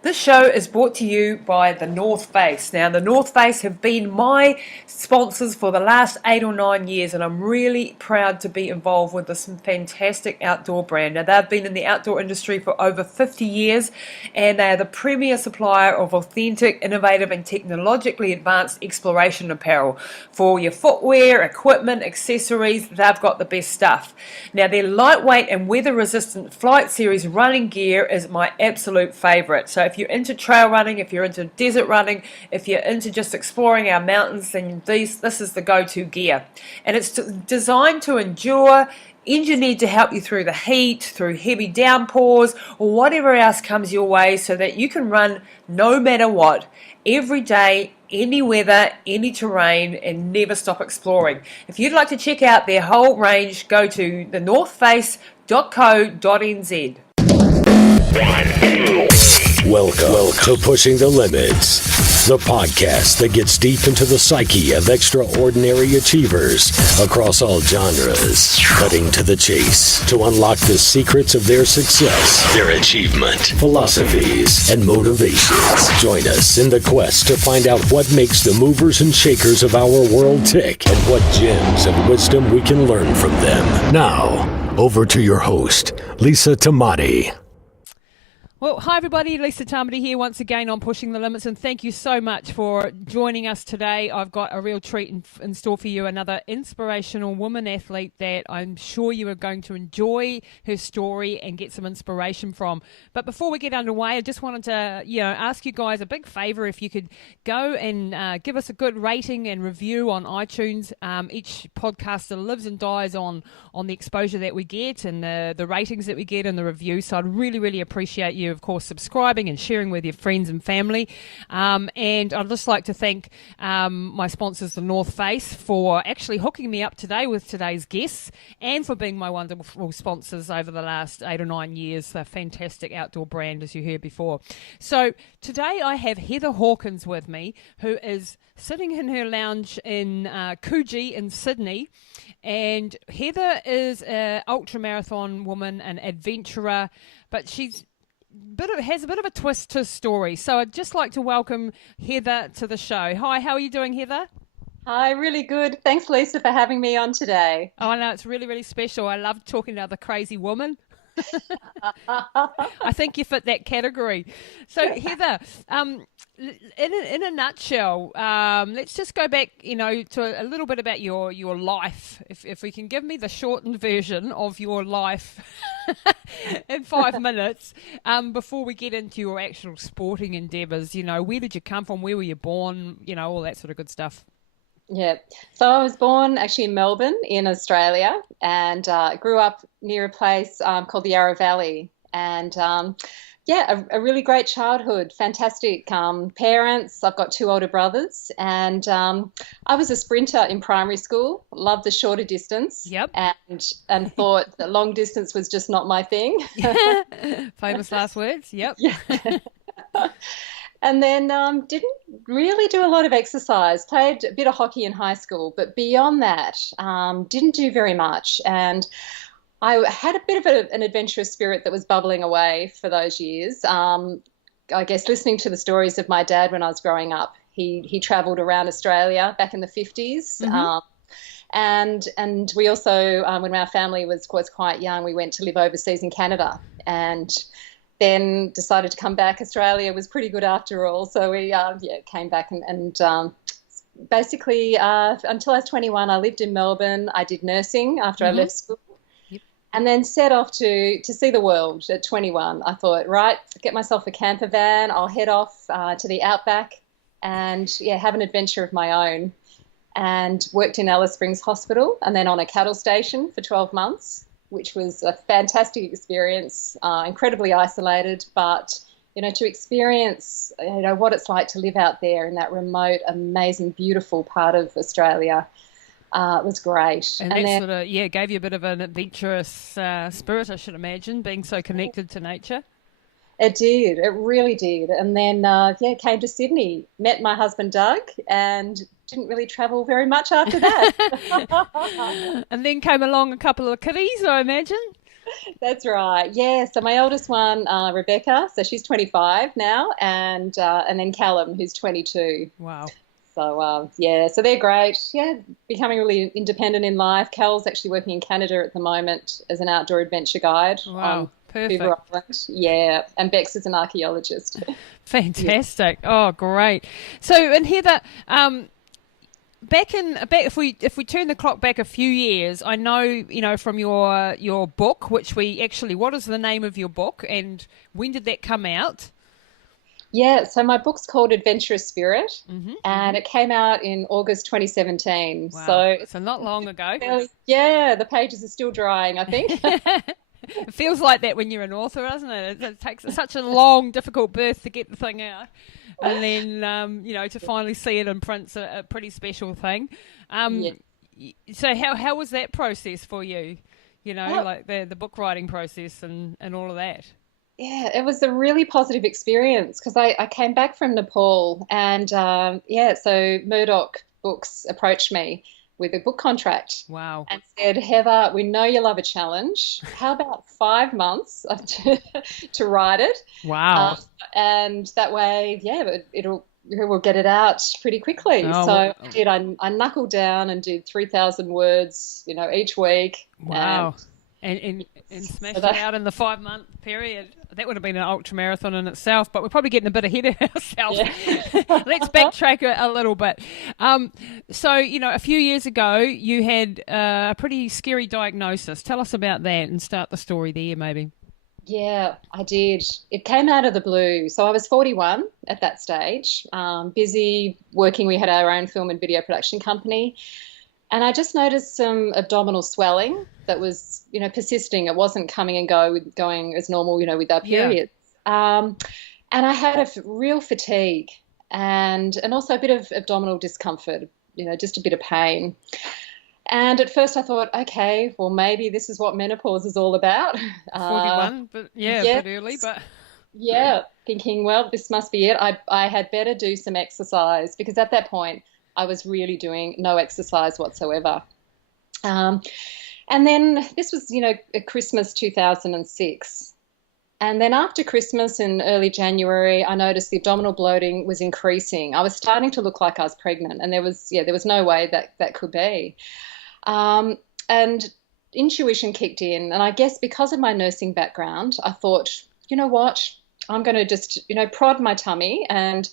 This show is brought to you by the North Face. Now, the North Face have been my sponsors for the last 8 or 9 years, and I'm really proud to be involved with this fantastic outdoor brand. Now, they've been in the outdoor industry for over 50 years, and they are the premier supplier of authentic, innovative, and technologically advanced exploration apparel for your footwear, equipment, accessories. They've got the best stuff. Now, their lightweight and weather-resistant Flight Series running gear is my absolute favorite. So if you're into trail running, if you're into desert running, if you're into just exploring our mountains, then this is the go-to gear. And it's designed to endure, engineered to help you through the heat, through heavy downpours, or whatever else comes your way, so that you can run no matter what, every day, any weather, any terrain, and never stop exploring. If you'd like to check out their whole range, go to thenorthface.co.nz. Welcome to Pushing the Limits, the podcast that gets deep into the psyche of extraordinary achievers across all genres, cutting to the chase to unlock the secrets of their success, their achievement, philosophies, and motivations. Join us in the quest to find out what makes the movers and shakers of our world tick and what gems of wisdom we can learn from them. Now, over to your host, Lisa Tamati. Well, hi everybody, Lisa Tamati here once again on Pushing the Limits, and thank you so much for joining us today. I've got a real treat in store for you, another inspirational woman athlete that I'm sure you are going to enjoy her story and get some inspiration from. But before we get underway, I just wanted to ask you guys a big favour. If you could go and give us a good rating and review on iTunes. Each podcaster lives and dies on the exposure that we get and the ratings that we get and the reviews, so I'd really, really appreciate you, of course, subscribing and sharing with your friends and family. And I'd just like to thank my sponsors, the North Face, for actually hooking me up today with today's guests and for being my wonderful sponsors over the last 8 or 9 years. A fantastic outdoor brand, as you heard before. So today I have Heather Hawkins with me, who is sitting in her lounge in Coogee in Sydney. And Heather is an ultramarathon woman, an adventurer, but she's has a bit of a twist to story. So I'd just like to welcome Heather to the show. Hi, how are you doing, Heather? Hi, really good. Thanks, Lisa, for having me on today. Oh, no, it's really, really special. I love talking to other crazy women. I think you fit that category. So, Heather, in a nutshell, let's just go back, to a little bit about your life. If we can give me the shortened version of your life in 5 minutes, before we get into your actual sporting endeavours. Where did you come from? Where were you born? All that sort of good stuff. Yeah. So I was born actually in Melbourne in Australia and grew up near a place called the Yarra Valley. And a really great childhood, fantastic parents. I've got 2 older brothers, and I was a sprinter in primary school, loved the shorter distance. Yep. And thought that long distance was just not my thing. Famous last words. Yep. Yeah. And then didn't really do a lot of exercise, played a bit of hockey in high school, but beyond that, didn't do very much. And I had a bit of an adventurous spirit that was bubbling away for those years. I guess listening to the stories of my dad when I was growing up, he travelled around Australia back in the 50s. Mm-hmm. And we also, when our family was quite young, we went to live overseas in Canada, and then decided to come back. Australia was pretty good after all. So we came back and basically until I was 21, I lived in Melbourne. I did nursing after I left school. Yep. And then set off to see the world at 21. I thought, right, get myself a camper van. I'll head off to the outback and have an adventure of my own. And worked in Alice Springs Hospital and then on a cattle station for 12 months. Which was a fantastic experience, incredibly isolated, but, to experience, what it's like to live out there in that remote, amazing, beautiful part of Australia was great. And that then, gave you a bit of an adventurous spirit, I should imagine, being so connected to nature. It did. It really did. And then, came to Sydney, met my husband, Doug, and didn't really travel very much after that. And then came along a couple of kiddies, I imagine. That's right. Yeah. So my oldest one, Rebecca, so she's 25 now, and then Callum, who's 22. Wow. So yeah, so they're great. Yeah, becoming really independent in life. Cal's actually working in Canada at the moment as an outdoor adventure guide Wow. on Perfect. Hoover Island. Yeah, and Bex is an archaeologist. Fantastic. Yeah. Oh, great. So, and Heather, back if we turn the clock back a few years, I know from your book, which we actually, what is the name of your book, and when did that come out? Yeah, so my book's called Adventurous Spirit, and it came out in August 2017. Wow. So not long ago. Yeah, the pages are still drying, I think. It feels like that when you're an author, doesn't it? It takes such a long, difficult birth to get the thing out. And then, to finally see it in print's a pretty special thing. Yeah. So how was that process for you? Like the book writing process and all of that? Yeah, it was a really positive experience because I came back from Nepal and so Murdoch Books approached me with a book contract. Wow. And said, Heather, we know you love a challenge. How about 5 months to write it? Wow. And that way, we'll get it out pretty quickly. I did. I knuckled down and did 3,000 words, each week. Wow. And smashed it out in the 5-month period. That would have been an ultra marathon in itself, but we're probably getting a bit ahead of ourselves. Yeah. Let's backtrack a little bit. So, a few years ago, you had a pretty scary diagnosis. Tell us about that and start the story there, maybe. Yeah, I did. It came out of the blue. So I was 41 at that stage, busy working. We had our own film and video production company. And I just noticed some abdominal swelling that was, persisting. It wasn't coming and going as normal, with our periods. Yeah. And I had real fatigue and also a bit of abdominal discomfort, just a bit of pain. And at first I thought, okay, well, maybe this is what menopause is all about. 41, but a bit early, but... Yeah, thinking, well, this must be it. I had better do some exercise because at that point I was really doing no exercise whatsoever. And then this was, Christmas 2006. And then after Christmas in early January, I noticed the abdominal bloating was increasing. I was starting to look like I was pregnant, and there was no way that could be. And intuition kicked in. And I guess because of my nursing background, I thought, you know what, I'm going to just, prod my tummy. And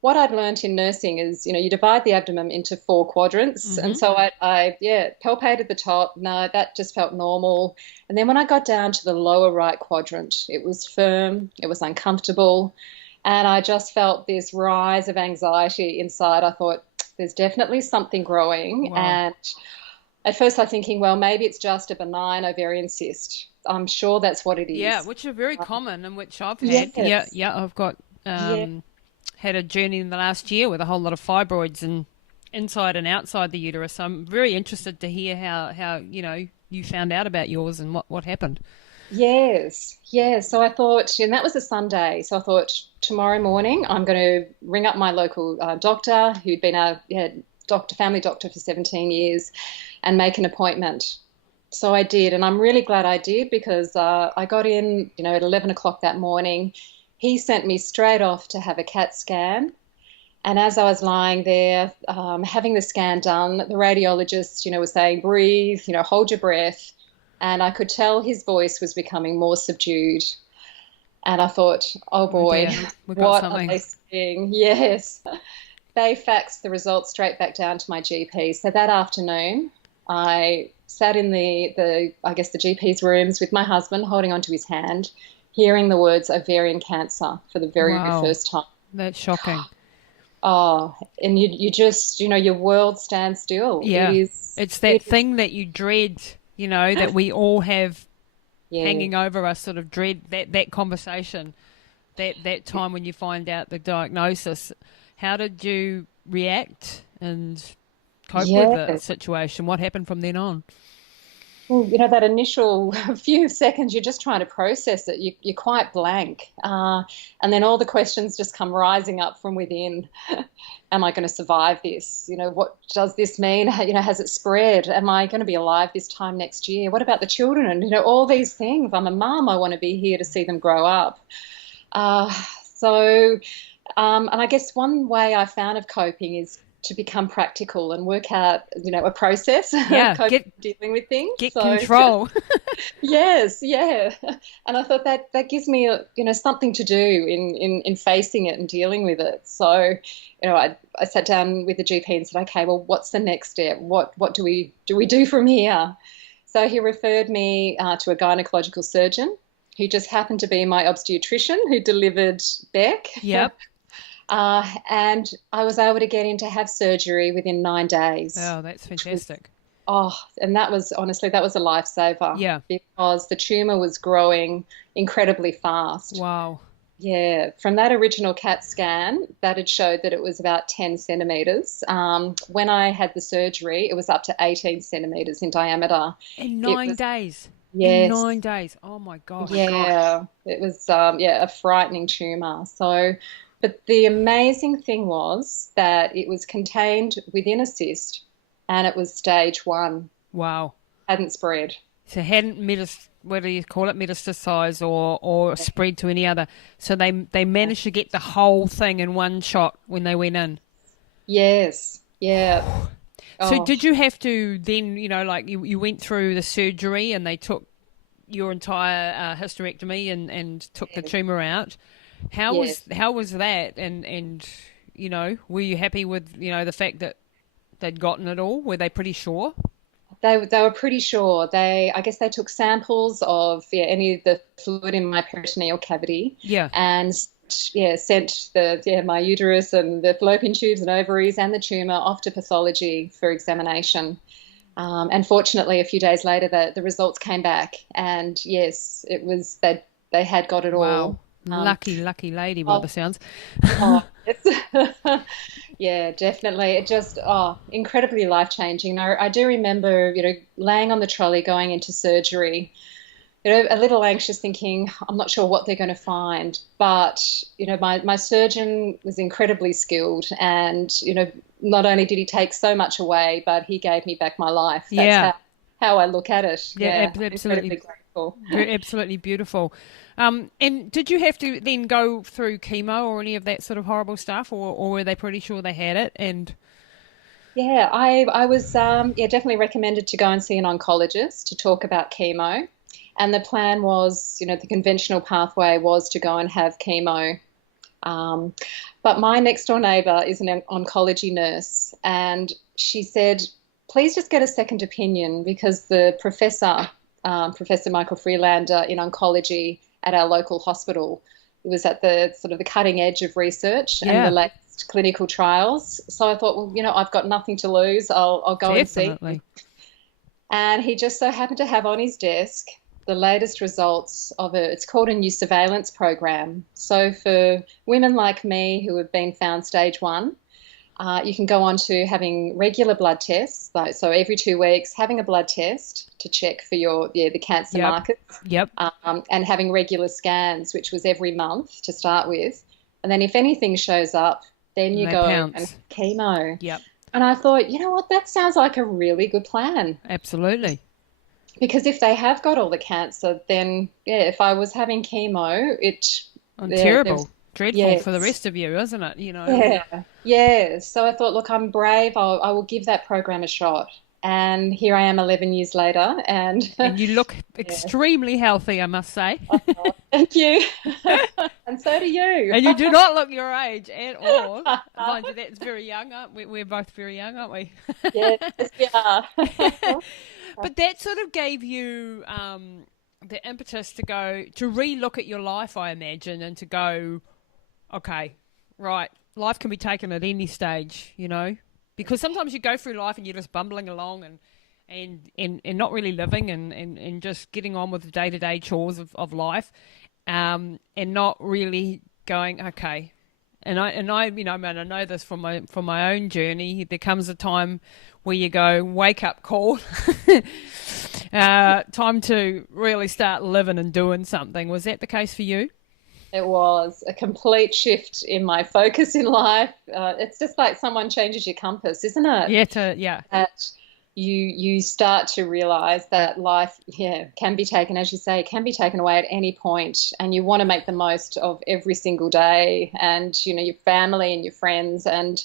what I'd learned in nursing is, you divide the abdomen into 4 quadrants. Mm-hmm. And so I palpated the top. No, that just felt normal. And then when I got down to the lower right quadrant, it was firm, it was uncomfortable. And I just felt this rise of anxiety inside. I thought, there's definitely something growing. Wow. And at first I'm thinking, well, maybe it's just a benign ovarian cyst. I'm sure that's what it is. Yeah, which are very common and which I've had. Yes. Yeah, I've got... had a journey in the last year with a whole lot of fibroids and inside and outside the uterus. So I'm very interested to hear how you found out about yours and what happened. Yes. So I thought, and that was a Sunday. So I thought tomorrow morning I'm going to ring up my local doctor who'd been a family doctor for 17 years and make an appointment. So I did, and I'm really glad I did because I got in, at 11 o'clock that morning. He sent me straight off to have a CAT scan. And as I was lying there having the scan done, the radiologist, was saying, breathe, hold your breath. And I could tell his voice was becoming more subdued. And I thought, oh boy, what are they saying? Yes. They faxed the results straight back down to my GP. So that afternoon, I sat in the GP's rooms with my husband holding onto his hand, hearing the words ovarian cancer for the very first time. That's shocking. Oh, and you just, your world stands still. Yeah. It's that thing that you dread, that we all have hanging over us, sort of dread that conversation, that time when you find out the diagnosis. How did you react and cope with the situation? What happened from then on? Well, that initial few seconds, you're just trying to process it. You're quite blank. And then all the questions just come rising up from within. Am I going to survive this? What does this mean? Has it spread? Am I going to be alive this time next year? What about the children? And, all these things. I'm a mum. I want to be here to see them grow up. So, and I guess one way I found of coping is to become practical and work out, a process of dealing with things. Get control. Yes, yeah. And I thought that gives me, something to do in facing it and dealing with it. So, I sat down with the GP and said, okay, well, what's the next step? What do we do from here? So he referred me to a gynecological surgeon who just happened to be my obstetrician who delivered Beck. Yep. And I was able to get in to have surgery within 9 days. Oh, that's fantastic. And that was a lifesaver. Yeah. Because the tumour was growing incredibly fast. Wow. Yeah. From that original CAT scan, that had showed that it was about 10 centimetres. When I had the surgery, it was up to 18 centimetres in diameter. In 9 days? Yes. In 9 days. Oh, my gosh. Yeah. It was, a frightening tumour. So... But the amazing thing was that it was contained within a cyst and it was stage 1. Wow. Hadn't spread. So hadn't what do you call it, metastasized or spread to any other. So they managed to get the whole thing in one shot when they went in. Yes. Yeah. So did you have to then, you went through the surgery and they took your entire hysterectomy and took the tumour out? How was that? And were you happy with the fact that they'd gotten it all? Were they pretty sure? They were pretty sure. I guess they took samples of any of the fluid in my peritoneal cavity. Yeah. And sent my uterus and the fallopian tubes and ovaries and the tumour off to pathology for examination. And fortunately, a few days later, the results came back, and yes, it was they had got it all. Lucky lady, by the sounds. Yeah, definitely. It just, incredibly life-changing. I do remember, laying on the trolley going into surgery, a little anxious, thinking, I'm not sure what they're going to find. But, my surgeon was incredibly skilled and, not only did he take so much away, but he gave me back my life. That's how I look at it. Yeah, absolutely. Grateful. Absolutely beautiful. And did you have to then go through chemo or any of that sort of horrible stuff, or were they pretty sure they had it? And yeah, I was definitely recommended to go and see an oncologist to talk about chemo, and the plan was, the conventional pathway was to go and have chemo. But my next door neighbour is an oncology nurse, and she said, please just get a second opinion, because the Professor Michael Freelander in oncology at our local hospital was at the sort of the cutting edge of research and the latest clinical trials. So I thought, well, I've got nothing to lose. I'll go and see. And he just so happened to have on his desk the latest results of it's called a new surveillance program. So for women like me who have been found stage 1, you can go on to having regular blood tests, so every 2 weeks, having a blood test to check for the cancer markers. Yep. And having regular scans, which was every month to start with. And then if anything shows up, then you go and chemo. Yep. And I thought, you know what, that sounds like a really good plan. Absolutely. Because if they have got all the cancer, then, if I was having chemo, terrible. Dreadful for the rest of you, isn't it? Yeah. So I thought, look, I'm brave. I will give that program a shot. And here I am 11 years later. And you look extremely healthy, I must say. Oh, thank you. And so do you. And you do not look your age at all. Mind you, that's very young, aren't we? We're both very young, aren't we? Yes, we are. But that sort of gave you the impetus to re-look at your life, I imagine, and to go, okay, right, life can be taken at any stage, because sometimes you go through life and you're just bumbling along and not really living and just getting on with the day-to-day chores of life, and not really going, okay, And I, you know, man, I know this from my own journey. There comes a time where you go, wake up call, time to really start living and doing something. Was that the case for you? It was a complete shift in my focus in life. It's just like someone changes your compass, isn't it? Yeah. That you start to realize that life, can be taken, as you say, can be taken away at any point, and you want to make the most of every single day, and you know, your family and your friends, and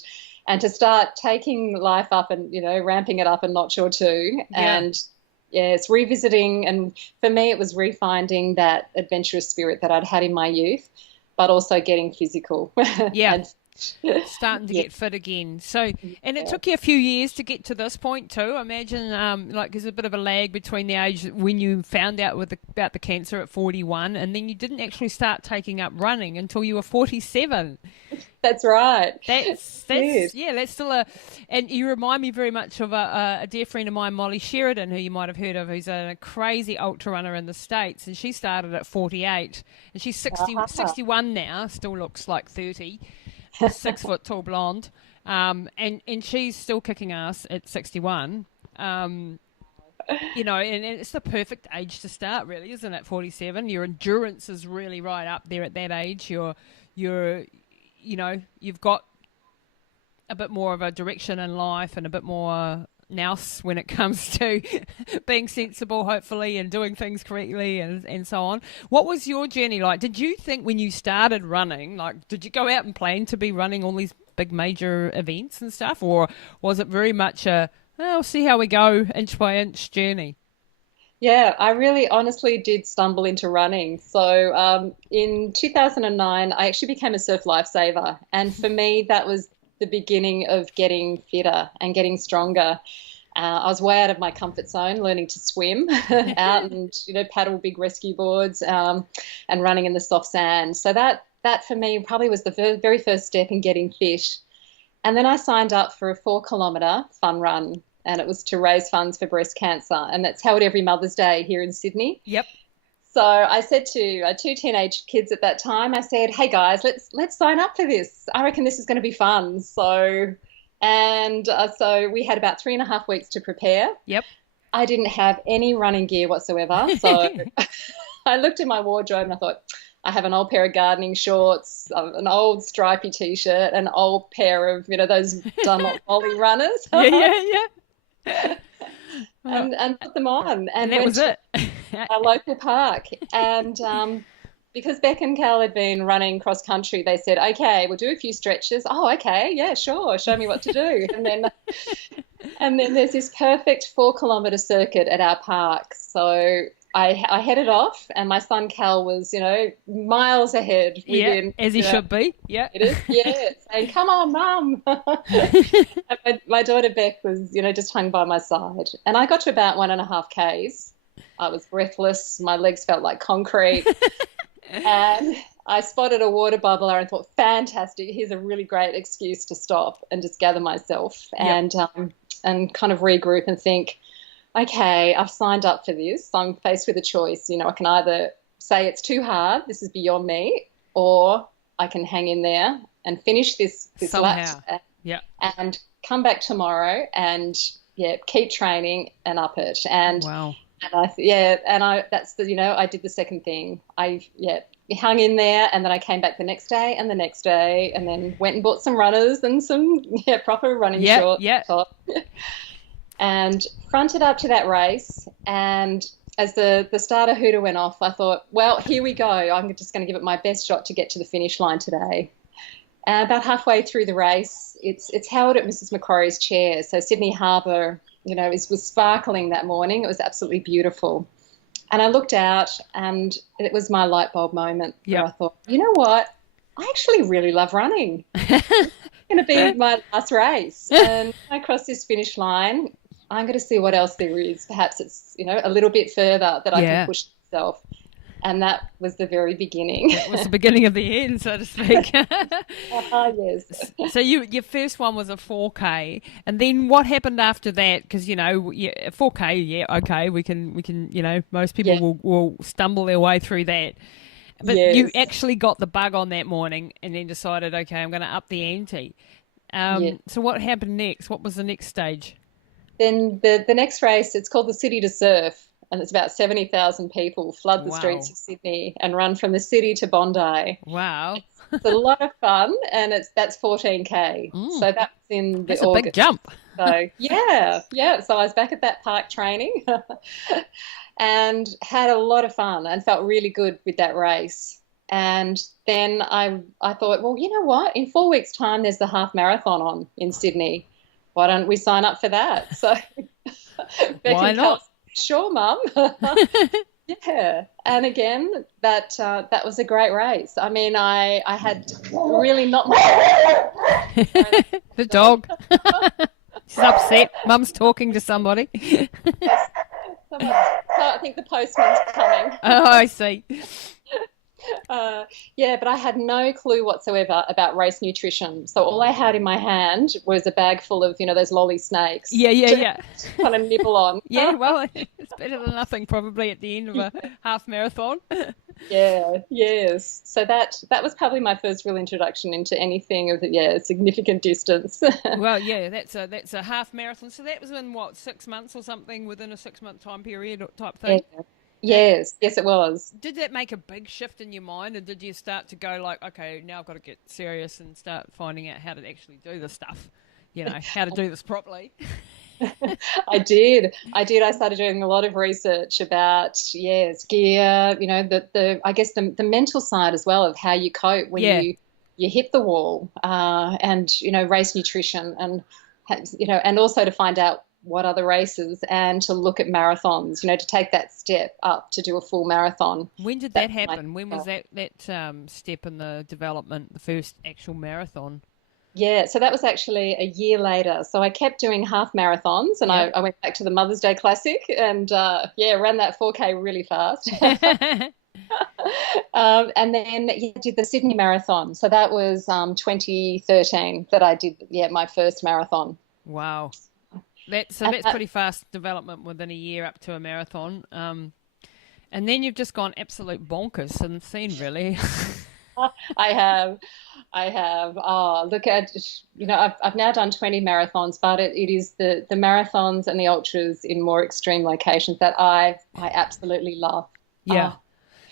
to start taking life up and, you know, ramping it up a notch or two. Yeah. And it's revisiting, and for me it was refinding that adventurous spirit that I'd had in my youth, but also getting physical. Yeah. And starting to get fit again. So, and it took you a few years to get to this point too. I imagine, like there's a bit of a lag between the age when you found out about the cancer at 41, and then you didn't actually start taking up running until you were 47. That's right. That's yeah. That's still and you remind me very much of a dear friend of mine, Molly Sheridan, who you might have heard of, who's a crazy ultra runner in the States, and she started at 48, and she's 61 now. Still looks like 30. 6 foot tall blonde, and she's still kicking ass at 61. You know, and it's the perfect age to start, really, isn't it? 47. Your endurance is really right up there at that age. You're you know, you've got a bit more of a direction in life and a bit more nous when it comes to being sensible, hopefully, and doing things correctly and so on. What was your journey like? Did you think when you started running, like, did you go out and plan to be running all these big major events and stuff, or was it very much we'll see how we go inch by inch journey? Yeah, I really honestly did stumble into running. So in 2009, I actually became a surf lifesaver. And for me, that was the beginning of getting fitter and getting stronger. I was way out of my comfort zone, learning to swim out and, you know, paddle big rescue boards and running in the soft sand. So that for me probably was the very first step in getting fit. And then I signed up for a 4-kilometre fun run, and it was to raise funds for breast cancer. And that's held every Mother's Day here in Sydney. Yep. So I said to 2 teenage kids at that time, I said, hey guys, let's sign up for this. I reckon this is going to be fun. So we had about 3.5 weeks to prepare. Yep. I didn't have any running gear whatsoever. So I looked in my wardrobe and I thought, I have an old pair of gardening shorts, an old stripy T-shirt, an old pair of, you know, those Dunlop volley runners. Yeah. And put them on. And that was it. A local park. And because Beck and Cal had been running cross country, they said, okay, we'll do a few stretches. Oh, okay, yeah, sure. Show me what to do. And then there's this perfect 4-kilometre circuit at our park. So I headed off, and my son Cal was, you know, miles ahead. As he should be. Yeah. It is, yeah. Saying, come on, Mum. And my daughter Beck was, you know, just hung by my side. And I got to about 1.5 Ks. I was breathless. My legs felt like concrete. And I spotted a water bubbler and thought, fantastic, here's a really great excuse to stop and just gather myself and kind of regroup and think, okay, I've signed up for this. I'm faced with a choice. You know, I can either say it's too hard, this is beyond me, or I can hang in there and finish this somehow. And come back tomorrow and keep training and up it. And wow. I did the second thing. I hung in there, and then I came back the next day, and then went and bought some runners and some proper running shorts. Top. And fronted up to that race, and as the starter hooter went off, I thought, well, here we go. I'm just going to give it my best shot to get to the finish line today. And about halfway through the race, it's held at Mrs. Macquarie's chair. So Sydney Harbour, you know, was sparkling that morning. It was absolutely beautiful. And I looked out, and it was my light bulb moment where I thought, you know what? I actually really love running. It's going to be my last race. And when I cross this finish line, I'm going to see what else there is. Perhaps it's, you know, a little bit further that I can push myself. And that was the very beginning. That was the beginning of the end, so to speak. Yes. So your first one was a 4K, and then what happened after that? Because, you know, 4K, okay, we can, you know, most people will stumble their way through that. But Yes. you actually got the bug on that morning and then decided, okay, I'm going to up the ante. Yeah. So what happened next? What was the next stage? Then the next race, it's called the City to Surf, and it's about 70,000 people flood the streets Wow. of Sydney and run from the city to Bondi. Wow. It's a lot of fun, and that's 14K. So that was in the That's a big August. jump. So yeah. So I was back at that park training and had a lot of fun and felt really good with that race. And then I thought, well, you know what? In 4 weeks' time, there's the half marathon on in Sydney. Why don't we sign up for that? So Becky Why not? sure, Mum. Yeah, and again, that was a great race. I mean, I had really not much. The dog. She's upset. Mum's talking to somebody. So I think the postman's coming. Oh, I see. Yeah, but I had no clue whatsoever about race nutrition. So all I had in my hand was a bag full of, those lolly snakes. Yeah. Kind of nibble on. Yeah, well, it's better than nothing probably at the end of a half marathon. Yeah, yes. So that was probably my first real introduction into anything of significant distance. Well, yeah, that's a half marathon. So that was in what, 6 months or something, within a 6 month time period type thing? Yeah. Yes, it was. Did that make a big shift in your mind, or did you start to go like, okay, now I've got to get serious and start finding out how to actually do this stuff, how to do this properly? I did. I started doing a lot of research about, gear, I guess the mental side as well of how you cope when you hit the wall, and, race nutrition and also to find out what other races and to look at marathons, to take that step up to do a full marathon. When did that happen? When was that step in the development, the first actual marathon? Yeah, so that was actually a year later. So I kept doing half marathons, and I went back to the Mother's Day Classic and, ran that 4K really fast. And then did the Sydney Marathon. So that was 2013 that I did, my first marathon. Wow. That's pretty fast development within a year up to a marathon. And then you've just gone absolute bonkers since then, really. I have. Oh, look at, I've now done 20 marathons, but it is the marathons and the ultras in more extreme locations that I absolutely love. Yeah.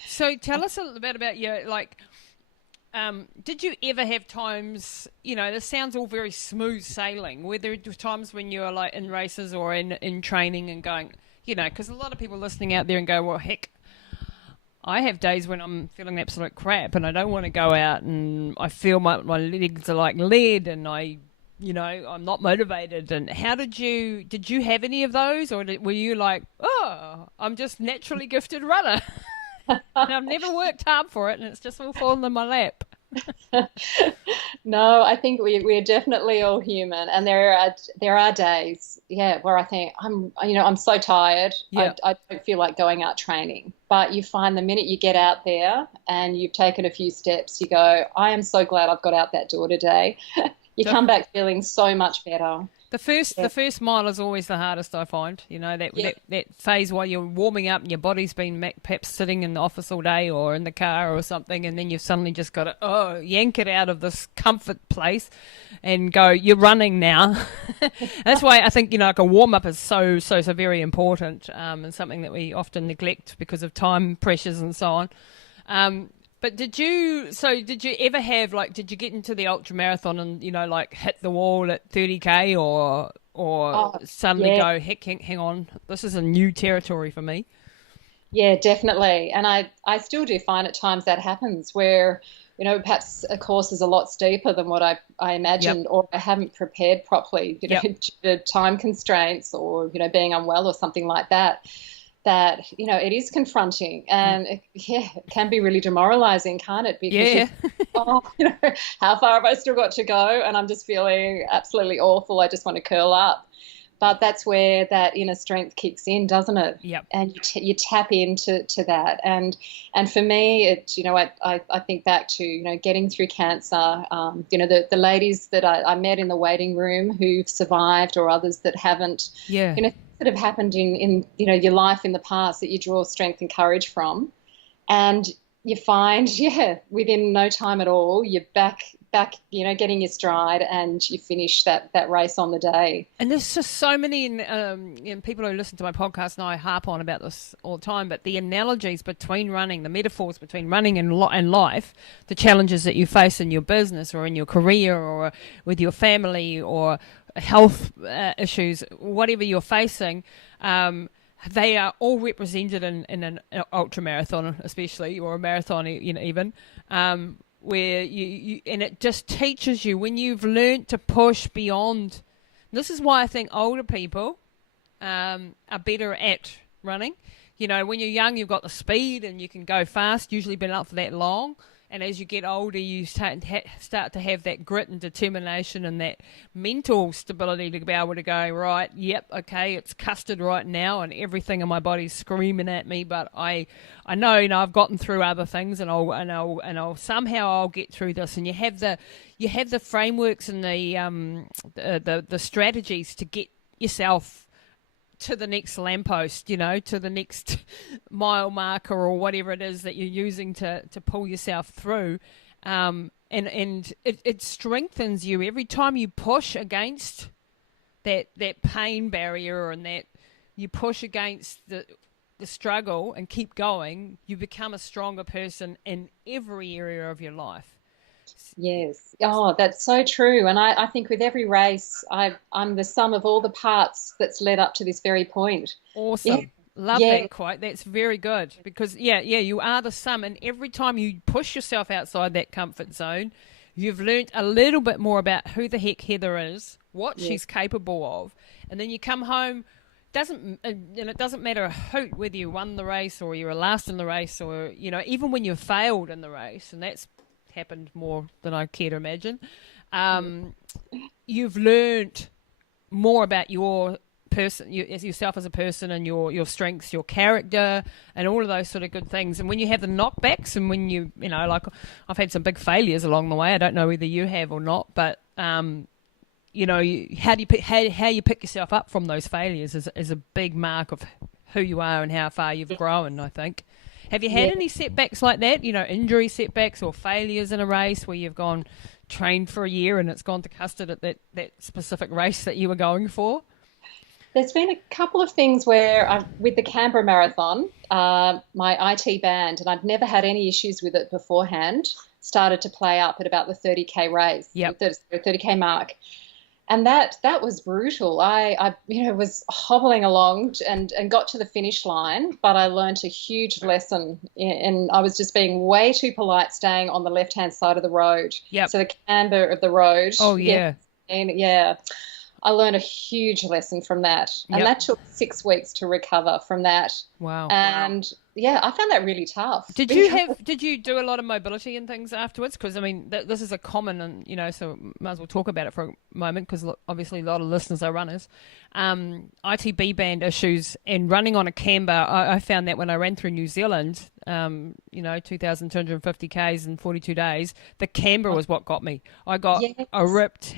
So tell us a little bit about your, did you ever have times, this sounds all very smooth sailing, were there times when you were like in races or in training and going, because a lot of people listening out there and go, well, heck, I have days when I'm feeling absolute crap and I don't want to go out and I feel my legs are like lead and I'm not motivated. And how did you have any of those, or were you like, oh, I'm just naturally gifted runner? And I've never worked hard for it and it's just all fallen in my lap. No, I think we're definitely all human, and there are days, where I think I'm so tired. Yeah. I don't feel like going out training. But you find the minute you get out there and you've taken a few steps, you go, I am so glad I've got out that door today. You come back feeling so much better. The first mile is always the hardest, I find. That phase while you're warming up and your body's been perhaps sitting in the office all day or in the car or something, and then you've suddenly just got to yank it out of this comfort place and go, you're running now. That's why I think like a warm up is so very important, and something that we often neglect because of time pressures and so on. But did you ever have, did you get into the ultra marathon and, hit the wall at 30K or suddenly go, heck, hang on, this is a new territory for me? Yeah, definitely. And I still do find at times that happens where, perhaps a course is a lot steeper than what I imagined, or I haven't prepared properly, due to time constraints or, being unwell or something like that. That it is confronting and it can be really demoralizing, can't it? Because how far have I still got to go? And I'm just feeling absolutely awful. I just want to curl up. But that's where that inner strength kicks in, doesn't it? Yep. And you tap into that. And for me, I think back to getting through cancer. The ladies that I met in the waiting room who've survived, or others that haven't. Yeah. That have happened in your life in the past that you draw strength and courage from. And you find, yeah, within no time at all, you're back, getting your stride, and you finish that race on the day. And there's just so many people who listen to my podcast, and I harp on about this all the time, but the analogies between running, the metaphors between running and life, the challenges that you face in your business or in your career or with your family or health issues, whatever you're facing, they are all represented in an ultra marathon, especially, or a marathon, even. Where you and it just teaches you when you've learnt to push beyond. This is why I think older people are better at running. When you're young, you've got the speed and you can go fast, usually been up for that long. And as you get older, you start to have that grit and determination and that mental stability to be able to go, right, yep, okay, it's custard right now and everything in my body's screaming at me, but I know, I've gotten through other things and I'll somehow I'll get through this. And you have the frameworks and the strategies to get yourself to the next lamppost, to the next mile marker or whatever it is that you're using to pull yourself through. And it strengthens you every time you push against that pain barrier, and that you push against the struggle and keep going. You become a stronger person in every area of your life. Yes. Oh, that's so true. And I think with every race, I'm the sum of all the parts that's led up to this very point. Awesome. Yeah. Love Yeah. that quote. That's very good, because you are the sum, and every time you push yourself outside that comfort zone, you've learnt a little bit more about who the heck Heather is, what she's capable of, and then you come home. It doesn't matter a hoot whether you won the race or you were last in the race, or even when you failed in the race, and that's happened more than I care to imagine. You've learned more about your person, yourself as a person, and your strengths, your character, and all of those sort of good things. And when you have the knockbacks, and when like I've had some big failures along the way. I don't know whether you have or not, but how you pick yourself up from those failures is a big mark of who you are and how far you've grown, I think. Have you had any setbacks like that, injury setbacks or failures in a race where you've trained for a year and it's gone to custard at that specific race that you were going for? There's been a couple of things where with the Canberra Marathon, my IT band, and I'd never had any issues with it beforehand, started to play up at about the 30K race, the 30K mark. And that was brutal. I was hobbling along and got to the finish line, but I learnt a huge lesson, and I was just being way too polite, staying on the left-hand side of the road. Yep. So the camber of the road. Oh, yeah. I learned a huge lesson from that. And that took 6 weeks to recover from that. Wow. And I found that really tough. Did you do a lot of mobility and things afterwards? Because, I mean, this is a common, and, so might as well talk about it for a moment, because obviously a lot of listeners are runners. ITB band issues and running on a camber, I found that when I ran through New Zealand, 2,250 Ks in 42 days, the camber was what got me. I got a ripped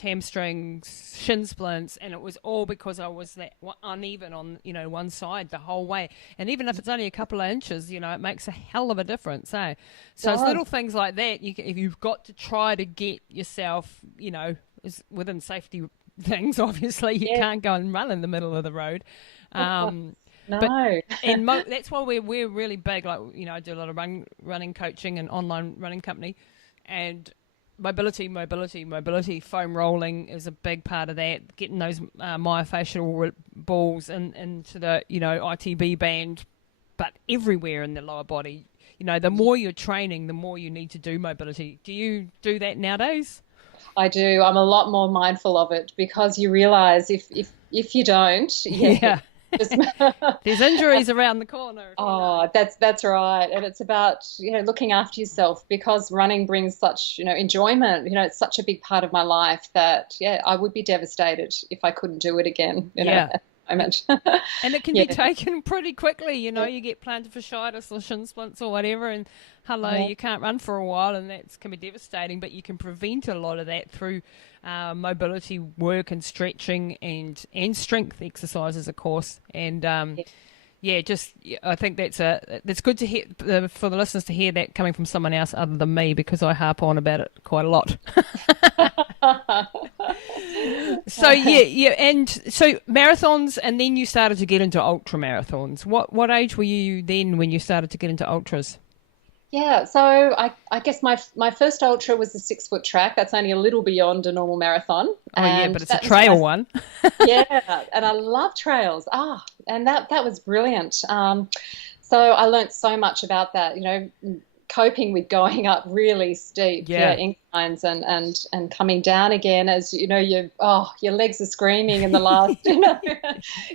hamstrings, shin splints, and it was all because I was that uneven on, one side the whole way. And even if it's only a couple of inches, it makes a hell of a difference, eh? So it's little things like that. If you've got to try to get yourself, within safety things, obviously, you can't go and run in the middle of the road. No. But that's why we're really big. Like, I do a lot of running coaching and online running company, and mobility, foam rolling is a big part of that. Getting those myofascial balls into the ITB band, but everywhere in the lower body. The more you're training, the more you need to do mobility. Do you do that nowadays? I do. I'm a lot more mindful of it, because you realise if you don't, there's injuries around the corner. Oh, that's right. And it's about looking after yourself, because running brings such enjoyment. It's such a big part of my life that I would be devastated if I couldn't do it again. At the moment. And it can be taken pretty quickly. You get plantar fasciitis or shin splints or whatever, and you can't run for a while, and that can be devastating. But you can prevent a lot of that through mobility work and stretching and strength exercises, of course. And I think that's good to hear for the listeners to hear that coming from someone else other than me, because I harp on about it quite a lot. So and so marathons, and then you started to get into ultra marathons. What age were you then when you started to get into ultras? Yeah, so I guess my first ultra was the 6 foot track. That's only a little beyond a normal marathon. Oh yeah, but it's a trail one. Yeah, and I love trails. And that was brilliant. So I learnt so much about that, coping with going up really steep inclines and coming down again as your legs are screaming in the last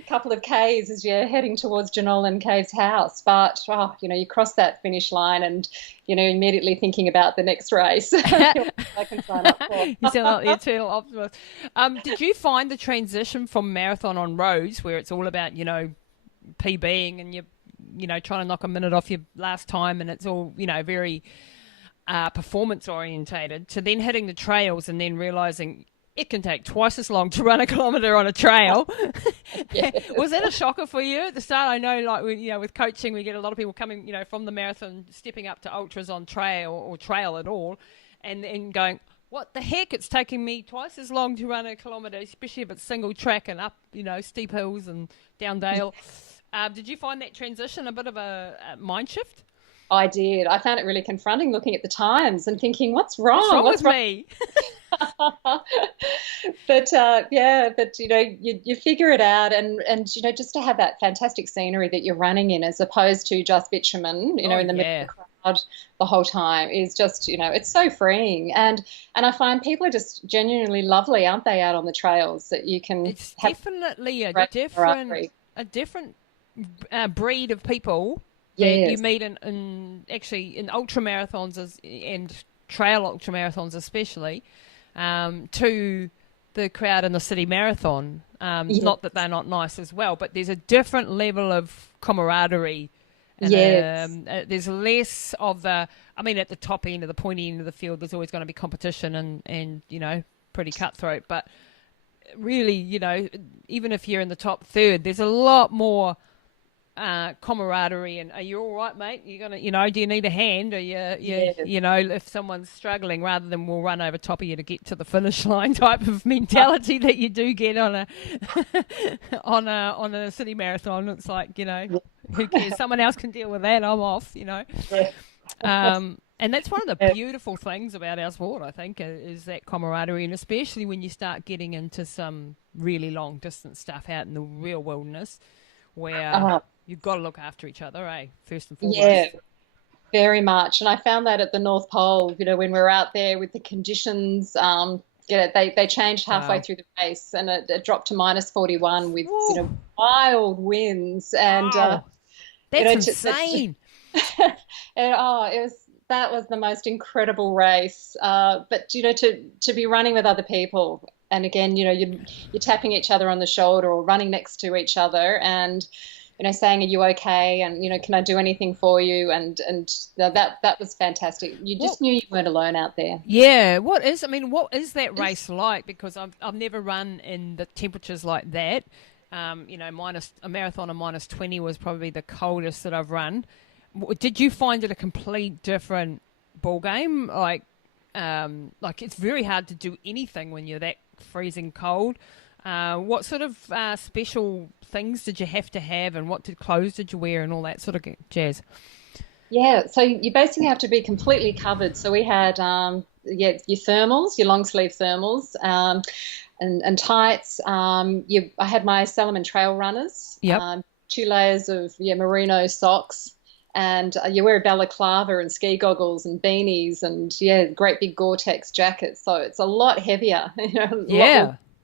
couple of Ks as you're heading towards Jenolan Cave's house. But you cross that finish line and immediately thinking about the next race. I can sign up for. You sound like the eternal optimist. Did you find the transition from marathon on roads, where it's all about PBing and trying to knock a minute off your last time, and it's all, very performance orientated, to then hitting the trails and then realizing it can take twice as long to run a kilometre on a trail? Was that a shocker for you at the start? I know, like, with coaching, we get a lot of people coming, from the marathon, stepping up to ultras on trail or trail at all, and going, what the heck? It's taking me twice as long to run a kilometre, especially if it's single track and up, steep hills and down dale. Did you find that transition a bit of a mind shift? I did. I found it really confronting looking at the times and thinking, what's wrong? What's wrong with me? But you figure it out, and just to have that fantastic scenery that you're running in, as opposed to just bitumen, in the middle of the crowd the whole time, is just it's so freeing, and I find people are just genuinely lovely, aren't they, out on the trails, that you can. It's definitely a different breed of people that you meet in ultra marathons and trail ultra marathons especially, to the crowd in the city marathon. Not that they're not nice as well, but there's a different level of camaraderie. And, there's less of at the top end of the pointy end of the field, there's always going to be competition and pretty cutthroat. But really, even if you're in the top third, there's a lot more camaraderie, and are you all right, mate? You're gonna, do you need a hand? Or if someone's struggling, rather than we'll run over top of you to get to the finish line type of mentality that you do get on a on a city marathon. It's like, who cares? Someone else can deal with that. I'm off. And that's one of the beautiful things about our sport, I think, is that camaraderie, and especially when you start getting into some really long distance stuff out in the real wilderness, where you've got to look after each other, first and foremost. Yeah, very much. And I found that at the North Pole, when we were out there with the conditions, they changed halfway through the race, and it dropped to -41 with wild winds, and that's insane. That was the most incredible race. But to be running with other people, and again, you're tapping each other on the shoulder or running next to each other, and saying, "Are you okay?" And can I do anything for you? And that was fantastic. You just knew you weren't alone out there. Yeah. What is that race like? Because I've never run in the temperatures like that. Minus a marathon of -20 was probably the coldest that I've run. Did you find it a complete different ball game? Like it's very hard to do anything when you're that freezing cold. What sort of special things did you have to have, and what clothes did you wear, and all that sort of jazz? Yeah, so you basically have to be completely covered. So we had your thermals, your long sleeve thermals, and tights. I had my Salomon trail runners. Yep. 2 layers of merino socks. And you wear a balaclava and ski goggles and beanies and, great big Gore-Tex jackets. So it's a lot heavier,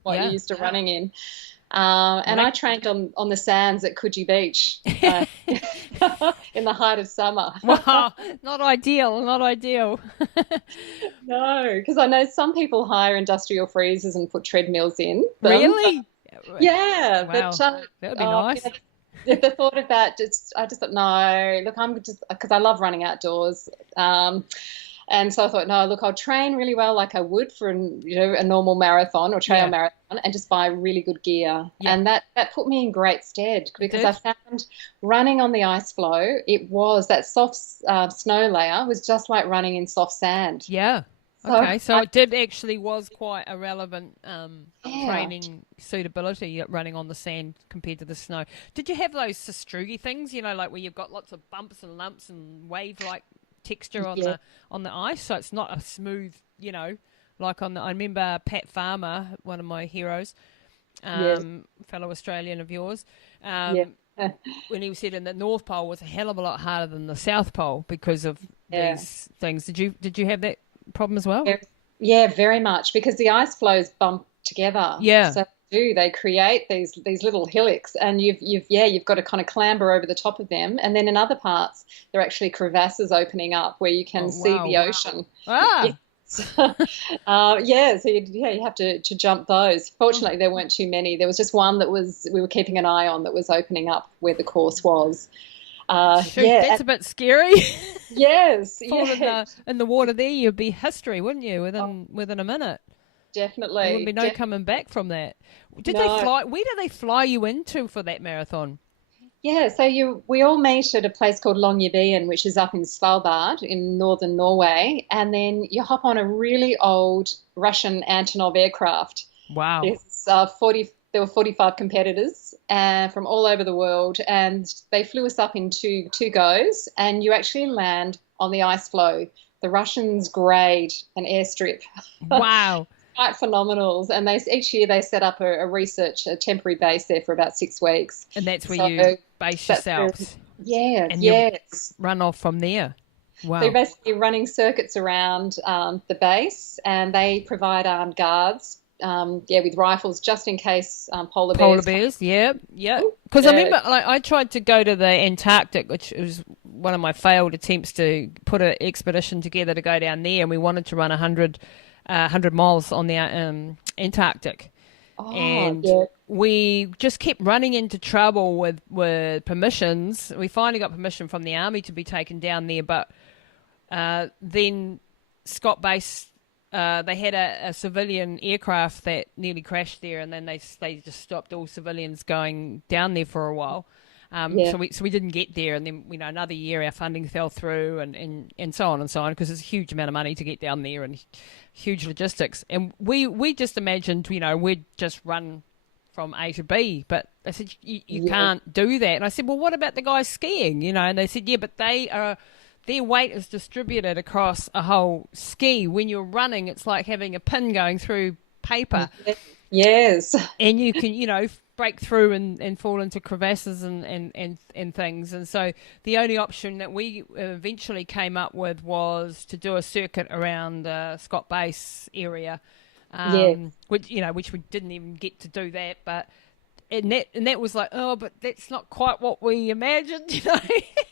what you're used to running in. And I trained on the sands at Coogee Beach in the height of summer. Wow, not ideal. No, because I know some people hire industrial freezers and put treadmills in. Really? Yeah. Wow. But, that would be nice. The thought of that, I just thought, no, look, I'm just, because I love running outdoors. And so I thought, no, look, I'll train really well like I would for a normal marathon or trail marathon, and just buy really good gear. Yeah. And that put me in great stead, because I found running on the ice floe, that soft snow layer was just like running in soft sand. Yeah. Okay, so it did actually was quite a relevant training suitability running on the sand compared to the snow. Did you have those sastrugi things, like where you've got lots of bumps and lumps and wave-like texture on the ice, so it's not a smooth, like on the. I remember Pat Farmer, one of my heroes, fellow Australian of yours, when he said in the North Pole was a hell of a lot harder than the South Pole because of these things. Did you have that problem as well? Yeah, very much, because the ice flows bump together. Yeah. So they create these little hillocks, and you've got to kind of clamber over the top of them, and then in other parts there are actually crevasses opening up where you can see the ocean. Ah. So you have to jump those. Fortunately, there weren't too many. There was just one that we were keeping an eye on that was opening up where the course was. That's a bit scary. Yes. Fall in the water there, you'd be history, wouldn't you, within a minute? Definitely. There would be no coming back from that. Did they fly? Where did they fly you into for that marathon? Yeah, so we all meet at a place called Longyearbyen, which is up in Svalbard in northern Norway, and then you hop on a really old Russian Antonov aircraft. Wow. There were 45 competitors from all over the world, and they flew us up in two goes, and you actually land on the ice floe. The Russians grade an airstrip. Wow. Quite phenomenal. And each year they set up a temporary base there for about 6 weeks. And that's where you base yourselves. And you run off from there. Wow. So you're basically running circuits around the base, and they provide armed guards. With rifles just in case polar bears. Yeah. Because I remember I tried to go to the Antarctic, which was one of my failed attempts to put an expedition together to go down there, and we wanted to run 100 miles on the Antarctic. We just kept running into trouble with permissions. We finally got permission from the army to be taken down there, but then Scott Base, they had a civilian aircraft that nearly crashed there, and then they just stopped all civilians going down there for a while. So we didn't get there, and then another year our funding fell through, and so on because it's a huge amount of money to get down there and huge logistics. And we just imagined we'd just run from A to B, but they said you can't do that. And I said, well, what about the guys skiing? And they said, but their weight is distributed across a whole ski. When you're running, it's like having a pin going through paper. Yes. And you can, break through and fall into crevasses and things. And so the only option that we eventually came up with was to do a circuit around Scott Base area, which we didn't even get to do that, but and that was like, but that's not quite what we imagined,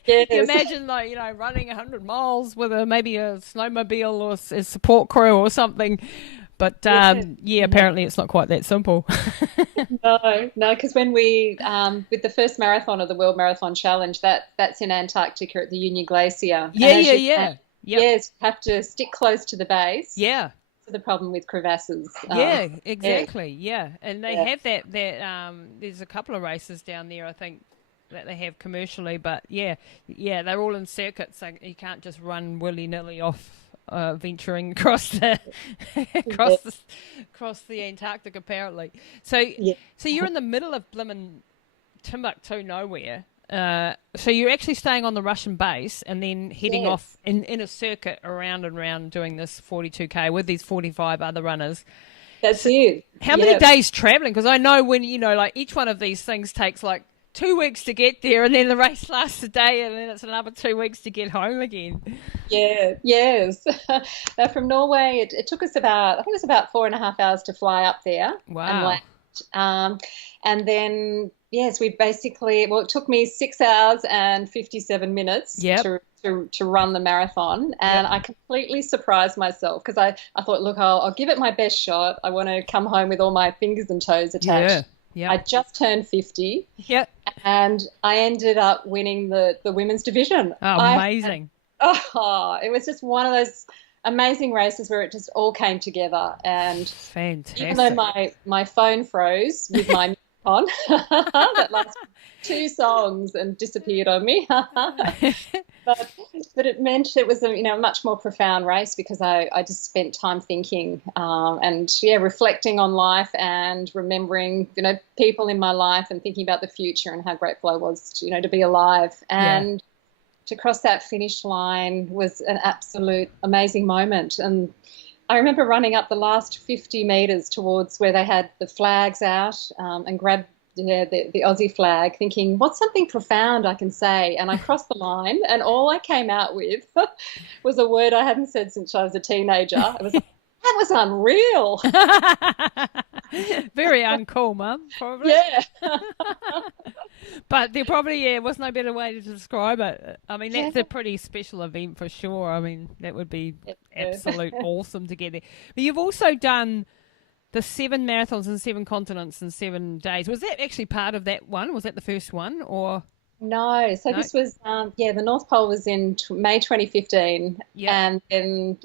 Yes. You imagine running 100 miles with maybe a snowmobile or a support crew or something. But apparently it's not quite that simple. No, because when we with the first marathon of the World Marathon Challenge, that's in Antarctica at the Union Glacier. Yeah. Yes, you have to stick close to the base. Yeah. The problem with crevasses. Exactly. Yeah, and they have that. There's a couple of races down there, I think, that they have commercially, but they're all in circuits. So you can't just run willy nilly off. Venturing across the Antarctic, apparently. So you're in the middle of blimmin' Timbuktu nowhere. So you're actually staying on the Russian base and then heading off in a circuit around and around doing this 42K with these 45 other runners. That's it. How many days traveling? Because I know when each one of these things takes 2 weeks to get there, and then the race lasts a day, and then it's another 2 weeks to get home again. Yes. From Norway, it took us about 4.5 hours to fly up there. Wow. And then, we basically, it took me 6 hours and 57 minutes to run the marathon. And I completely surprised myself because I thought, look, I'll give it my best shot. I want to come home with all my fingers and toes attached. Yeah. I just turned 50. Yep. And I ended up winning the women's division. Oh, amazing. Oh, it was just one of those amazing races where it just all came together. And Fantastic. even though my phone froze with my music on, that last 2 songs and disappeared on me. But it meant it was a much more profound race because I just spent time thinking and reflecting on life and remembering people in my life and thinking about the future and how grateful I was to be alive. And to cross that finish line was an absolute amazing moment. And I remember running up the last 50 metres towards where they had the flags out and grabbed the Aussie flag, thinking, what's something profound I can say? And I crossed the line, and all I came out with was a word I hadn't said since I was a teenager. It was, that was unreal. Very uncool, Mum, probably. Yeah. But there probably was no better way to describe it. I mean, that's a pretty special event for sure. I mean, that would be absolute awesome to get there. But you've also done the 7 marathons in 7 continents in 7 days. Was that actually part of that one? Was that the first one, or? No. So this was, the North Pole was in May 2015. Yep. And then,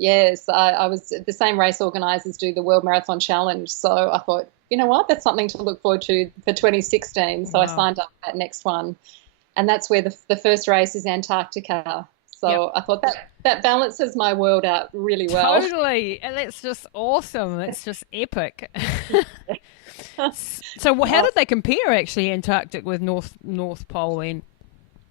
I was the same race organisers do the World Marathon Challenge. So I thought, you know what, that's something to look forward to for 2016. So I signed up for that next one. And that's where the first race is Antarctica. So I thought that balances my world out really well. Totally. And that's just awesome. That's just epic. So how did they compare, actually, Antarctic with North Pole then?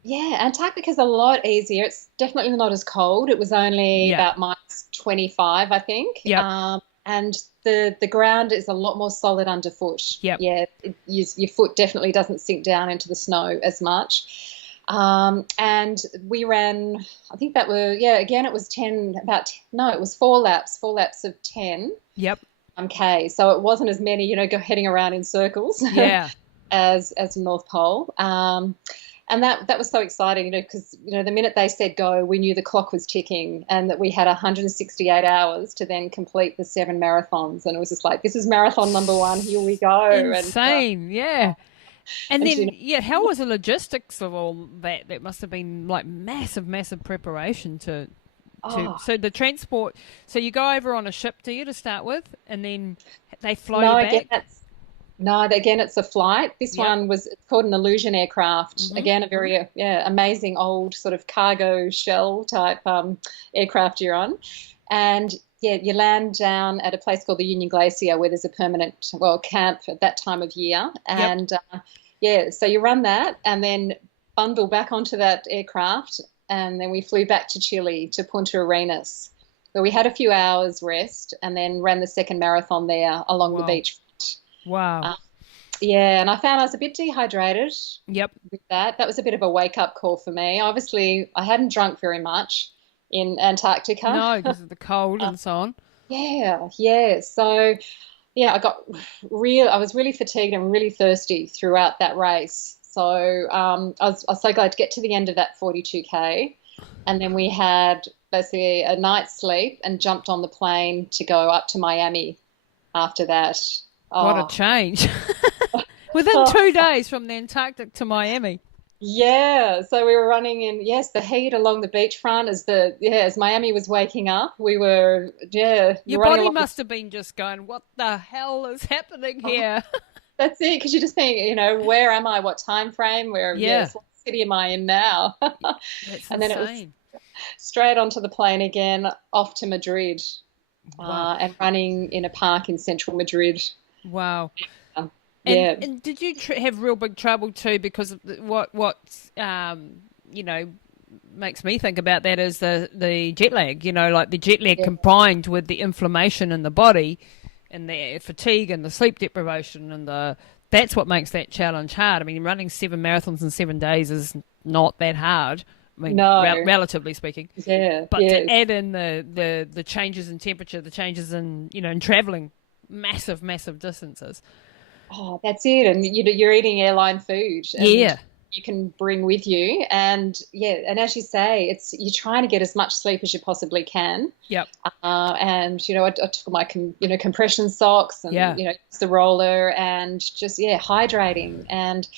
Yeah, Antarctica's a lot easier. It's definitely not as cold. It was only about -25, I think. Yep. And the ground is a lot more solid underfoot. Yep. Yeah, your foot definitely doesn't sink down into the snow as much. And we ran, I think that were, again, it was it was 4 laps of 10. Yep. Okay, so it wasn't as many, heading around in circles as North Pole. And that was so exciting, because, the minute they said go, we knew the clock was ticking and that we had 168 hours to then complete the 7 marathons. And it was just like, this is marathon number 1, here we go. Insane, And then, how was the logistics of all that? That must have been like massive, massive preparation to so the transport. So you go over on a ship, do you, to start with, and then they fly you back? Again, it's a flight. This one it's called an Illusion aircraft. Mm-hmm. Again, a very amazing old sort of cargo shell type aircraft you're on. And you land down at a place called the Union Glacier where there's a permanent camp at that time of year. And so you run that and then bundle back onto that aircraft, and then we flew back to Chile, to Punta Arenas, where we had a few hours rest and then ran the second marathon there along the beach. Wow. And I found I was a bit dehydrated. Yep. With that. That was a bit of a wake-up call for me. Obviously, I hadn't drunk very much in Antarctica. No, because of the cold and so on. So, I was really fatigued and really thirsty throughout that race. So I was so glad to get to the end of that 42K. And then we had basically a night's sleep and jumped on the plane to go up to Miami after that. What a change. Within 2 days from the Antarctic to Miami. Yeah, so we were running in, the heat along the beachfront as Miami was waking up. We were, Your body must have been just going, what the hell is happening here? That's it, because you just think, where am I? What time frame? What city am I in now? That's and then insane. It was straight onto the plane again, off to Madrid, and running in a park in central Madrid. Wow. And did you have real big trouble too? Because of what makes me think about that is the jet lag. Like the jet lag combined with the inflammation in the body, and the fatigue and the sleep deprivation, and that's what makes that challenge hard. I mean, running 7 marathons in 7 days is not that hard. I mean, relatively speaking. Yeah. But to add in the changes in temperature, the changes in in traveling massive, massive distances. Oh, that's it. And you're eating airline food. And you can bring with you. And and as you say, you're trying to get as much sleep as you possibly can. Yep. And I took my compression socks and the roller and just hydrating and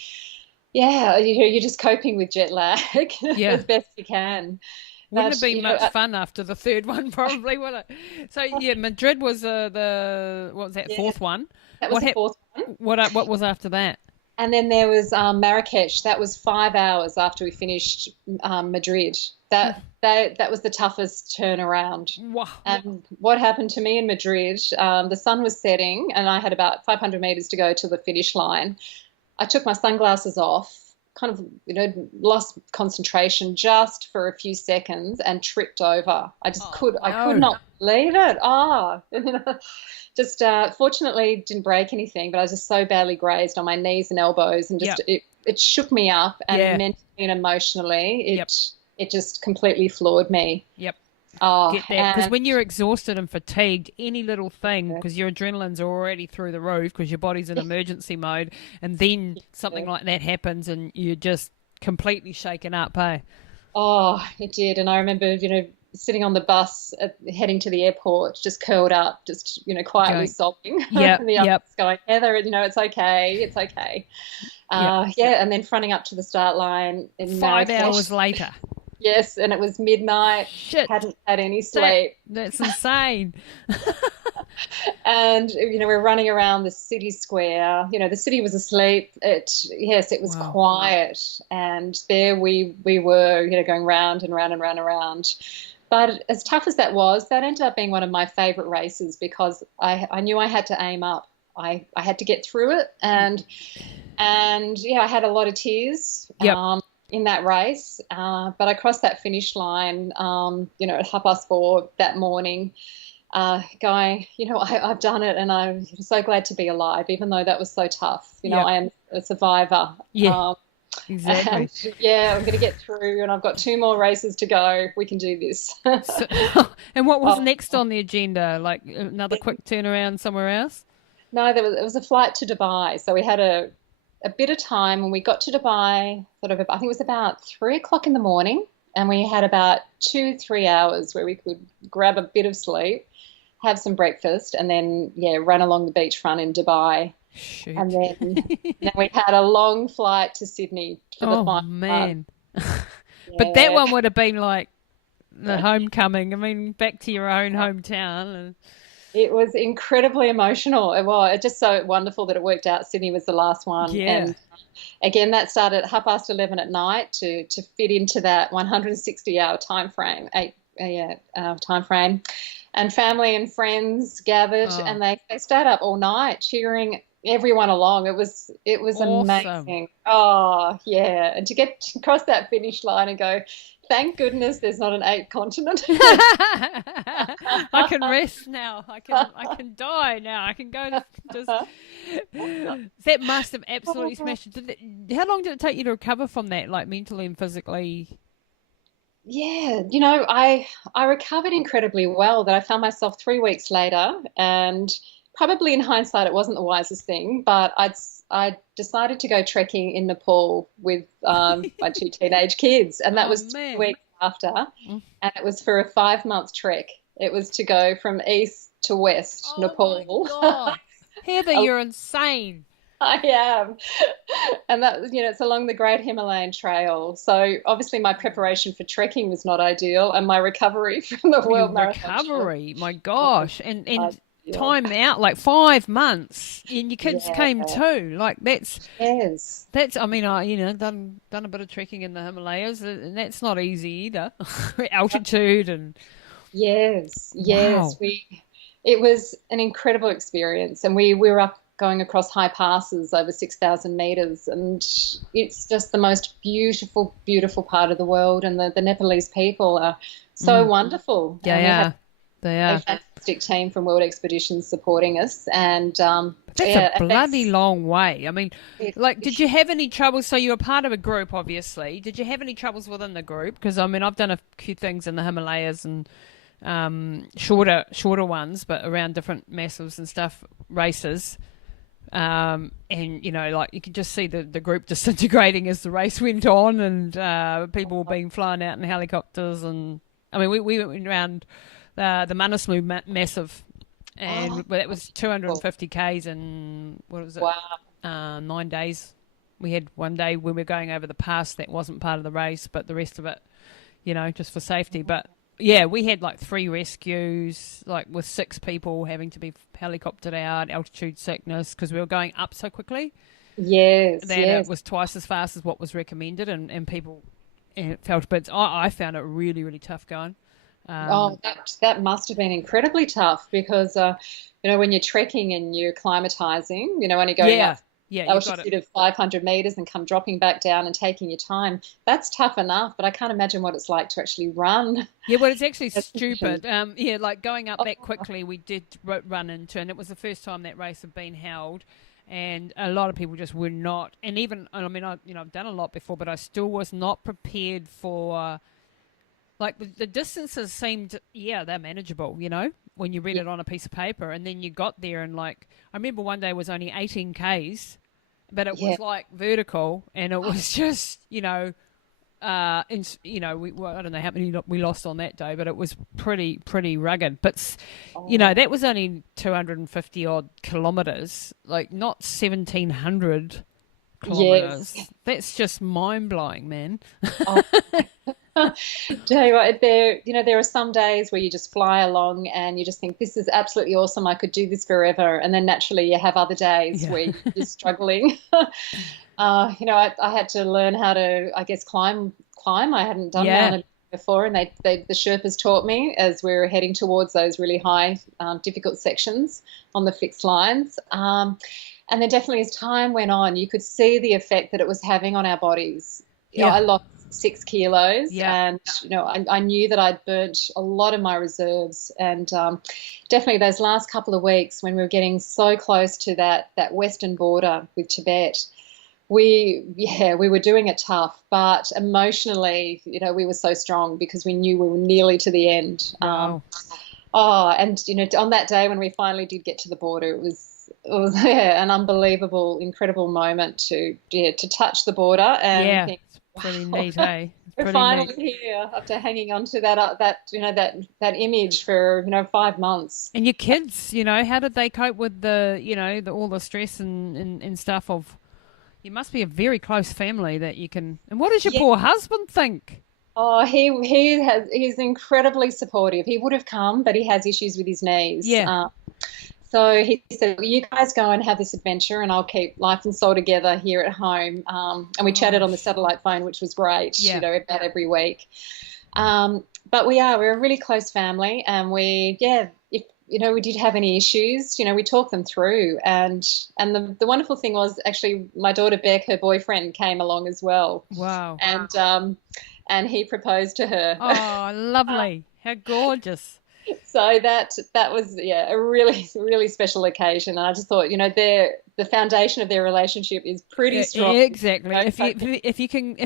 you're just coping with jet lag as best you can. Wouldn't have been much fun after the third one, probably, would it? So, yeah, Madrid was the what was that, fourth one? That was the fourth one. What was after that? And then there was Marrakesh. That was 5 hours after we finished Madrid. That was the toughest turnaround. Wow. And what happened to me in Madrid, the sun was setting and I had about 500 meters to go to the finish line. I took my sunglasses off, kind of, lost concentration just for a few seconds and tripped over. I could not believe it. Just fortunately didn't break anything, but I was just so badly grazed on my knees and elbows, and just it shook me up, and mentally and emotionally it just completely floored me. Yep. Oh, get that, because when you're exhausted and fatigued, any little thing, because your adrenaline's already through the roof because your body's in emergency mode, and then something like that happens and you're just completely shaken up, hey? Oh, it did. And I remember, sitting on the bus heading to the airport, just curled up, just, quietly sobbing. Yeah. Going, Heather, it's okay. It's okay. And then fronting up to the start line in 5 Marrakesh. hours later. Yes, and it was midnight. Shit. Hadn't had any sleep. That's insane. And, we're running around the city square. The city was asleep. It was quiet. And there we were, going round and round and round and round. But as tough as that was, that ended up being one of my favourite races because I knew I had to aim up. I had to get through it. And I had a lot of tears. Yep. In that race, but I crossed that finish line, at 4:30 that morning, going, I've done it, and I'm so glad to be alive, even though that was so tough. I am a survivor. Yeah, exactly. And, I'm going to get through, and I've got 2 more races to go. We can do this. And what was next on the agenda? Like another quick turnaround somewhere else? No, it was a flight to Dubai, so we had a bit of time when we got to Dubai, I think it was about 3:00 in the morning, and we had about 2-3 hours where we could grab a bit of sleep, have some breakfast, and then, run along the beachfront in Dubai. Shoot. And then we had a long flight to Sydney for the final. Oh, man. But that one would have been like the homecoming. I mean, back to your own hometown. And it was incredibly emotional. It's just so wonderful that it worked out. Sydney was the last one. Yeah. And again, that started at 11:30 at night to fit into that 160-hour time frame, time frame. And family and friends gathered, and they stayed up all night cheering everyone along. It was awesome. Amazing. Oh, yeah. And to get to cross that finish line and go, thank goodness there's not an 8th continent. I can rest now. I can die now. I can go just. That must have absolutely smashed it. How long did it take you to recover from that, like mentally and physically? Yeah, I recovered incredibly well. That I found myself 3 weeks later, and probably in hindsight it wasn't the wisest thing, but I decided to go trekking in Nepal with my 2 teenage kids, and that was 2 weeks after, and it was for a 5-month trek. It was to go from east to west Nepal. My God. Heather, you're insane. I am. And that, it's along the Great Himalayan Trail. So obviously my preparation for trekking was not ideal, and my recovery from the World Marathon. Recovery, my gosh. And time out, like 5 months, and your kids came too. Like that's I mean, I done a bit of trekking in the Himalayas, and that's not easy either. Altitude and wow. It was an incredible experience, and we were up going across high passes over 6,000 meters, and it's just the most beautiful, beautiful part of the world, and the Nepalese people are so wonderful. They are. A fantastic team from World Expeditions supporting us, and that's a bloody long way. I mean, did you have any troubles? So you were part of a group, obviously. Did you have any troubles within the group? Because I mean, I've done a few things in the Himalayas and shorter ones, but around different massives and stuff, races. And you could just see the group disintegrating as the race went on, and people were being flown out in helicopters, and I mean we went around the Manaslu Massive, and that was 250 k's in what was it? Wow. 9 days. We had one day when we were going over the pass that wasn't part of the race, but the rest of it, just for safety. But yeah, we had like 3 rescues, like with 6 people having to be helicoptered out, altitude sickness, because we were going up so quickly. Yes, That yes. it was twice as fast as what was recommended, and people felt a bit. I found it really, really tough going. Oh, that must have been incredibly tough because, when you're trekking and you're climatizing, only going up Yeah, you got altitude it. of 500 meters and come dropping back down and taking your time. That's tough enough, but I can't imagine what it's like to actually run. Yeah, well, it's actually That's stupid. Yeah, like going up that Oh, quickly, we did run into, and it was the first time that race had been held, and a lot of people just were not. And even, I mean, I've done a lot before, but I still was not prepared for. Like the distances seemed, they're manageable, when you read yeah, it on a piece of paper, and then you got there and like, I remember one day it was only 18 k's, but it yeah. was like vertical, and it was just, I don't know how many we lost on that day, but it was pretty rugged. But Oh, that was only 250 odd kilometres, like not 1,700 yes. kilometres. That's just mind blowing, man. Oh. Tell you what, there are some days where you just fly along and you just think this is absolutely awesome. I could do this forever, and then naturally you have other days Yeah. where you're struggling. I had to learn how to, I guess, climb. I hadn't done Yeah. mountain before, and the Sherpas taught me as we were heading towards those really high, difficult sections on the fixed lines. And then definitely as time went on, you could see the effect that it was having on our bodies. Yeah. I lost 6 kilos, Yeah. and I knew that I'd burnt a lot of my reserves, and definitely those last couple of weeks when we were getting so close to that western border with Tibet, we were doing it tough, but emotionally, we were so strong because we knew we were nearly to the end. Wow. And on that day when we finally did get to the border, it was an unbelievable, incredible moment to touch the border and Yeah. think, It's pretty wow, neat, hey? It's we're pretty finally neat. here after hanging on to that image for 5 months. And your kids, how did they cope with all the stress and stuff of, you must be a very close family that you can, and what does your Yeah. poor husband think? Oh, he's incredibly supportive. He would have come, but he has issues with his knees. Yeah. So he said, well, you guys go and have this adventure and I'll keep life and soul together here at home. And we chatted on the Gosh. satellite phone, which was great, Yeah. about every week. But we're a really close family, and if we did have any issues, we talked them through. And the wonderful thing was actually my daughter Beck, her boyfriend, came along as well. Wow. And he proposed to her. Oh, lovely. How gorgeous. So that was a really really special occasion, and I just thought the foundation of their relationship is pretty strong. Exactly. If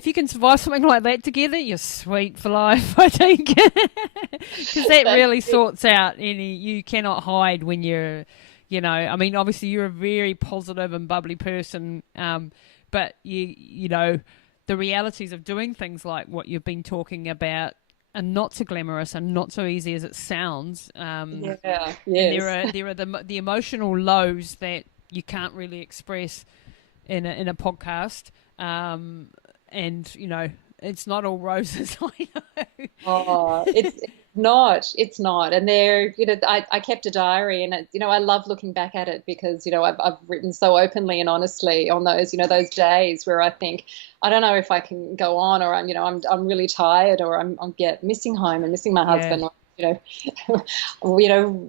you can survive something like that together, you're sweet for life, I think. Because that That's really it. sorts out any. You cannot hide when you're, I mean, obviously you're a very positive and bubbly person, but the realities of doing things like what you've been talking about are not so glamorous and not so easy as it sounds. Yeah, And yes. there are the emotional lows that you can't really express in a podcast. And it's not all roses. I know. Oh, it's not. And I kept a diary, and I love looking back at it because I've written so openly and honestly on those days where I think I don't know if I can go on, or I'm really tired, or I'm missing home and missing my Yeah, husband.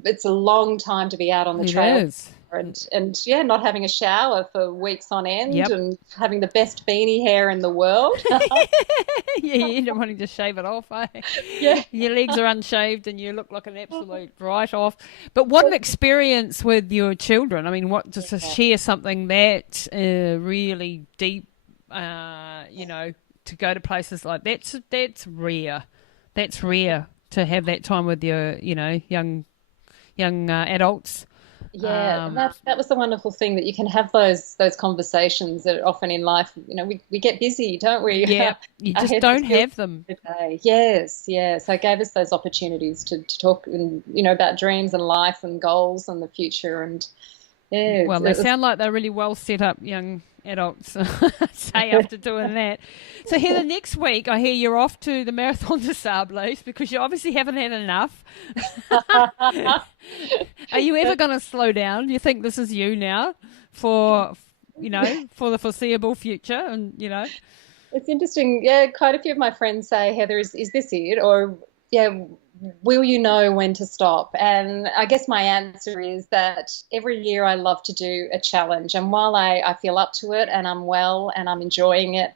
It's a long time to be out on the it trail. is. And not having a shower for weeks on end, Yep. and having the best beanie hair in the world. Yeah, you end up wanting to shave it off, eh? Yeah. Your legs are unshaved and you look like an absolute write-off. But what an experience with your children. I mean, just to share something that really deep, to go to places like that's rare. That's rare to have that time with your, young adults. Yeah, and that was the wonderful thing, that you can have those conversations that often in life, we get busy, don't we? Yeah, you Our just heads don't are still have them. today. Yes, yeah. So it gave us those opportunities to talk, and about dreams and life and goals and the future, and yeah, Well, they sound like they're really well set up young adults say after doing that. So Heather, next week I hear you're off to the Marathon des Sables because you obviously haven't had enough. Are you ever going to slow down? Do you think this is you now for the foreseeable future? And It's interesting. Yeah, quite a few of my friends say, Heather, is this it? Or, yeah, will you know when to stop? And I guess my answer is that every year I love to do a challenge. And while I feel up to it and I'm well and I'm enjoying it,